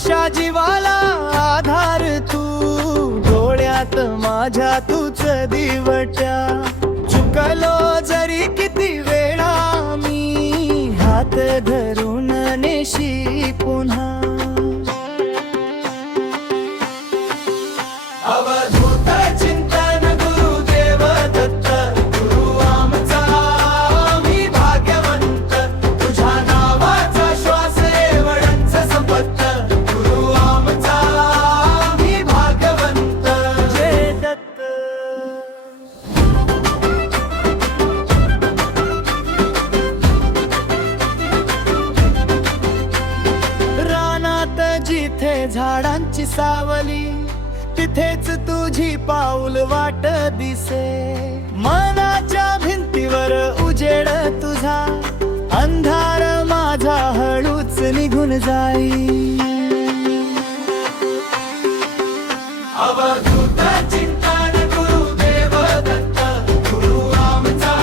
माझ्या जीवाला आधार तू, डोळ्यात माझ्या तूच दिवट्या. चुकलो जरी किती वेळा मी, हात धरून नेशी पुन्हा. अवधूत चिंतन गुरुदेव दत्त, गुरु आमचा मी भाग्यवंत. तुझ्या नावाचा श्वास रेवळंच संपत्त, गुरु आमचा मी भाग्यवंत. जय दत्त. रानात जिथे झाडांची सावली, तिथेच तुझी पाऊल वाट दिसे. मनाच्या भिंतीवर उजेड तुझा, अंधार माझा हळूच निघून जाई. अवधूत चिंतन गुरुदेव दत्त, गुरु आमचा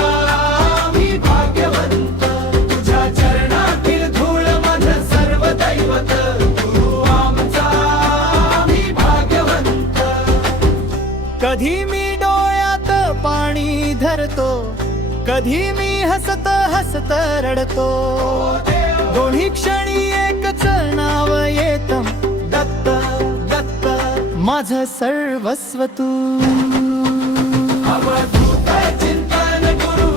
मी भाग्यवंत. तुझ्या चरणातील धूळ माझं सर्व दैवत, गुरु आमचा मी भाग्यवंत. कधी मी डोळ्यात पाणी धरतो, कधी मी हसत हसत रडतो. दोन्ही क्षणी एकच नाव येतं, दत्त दत्त माझं सर्वस्व तू. अवधूत चिंतन गुरु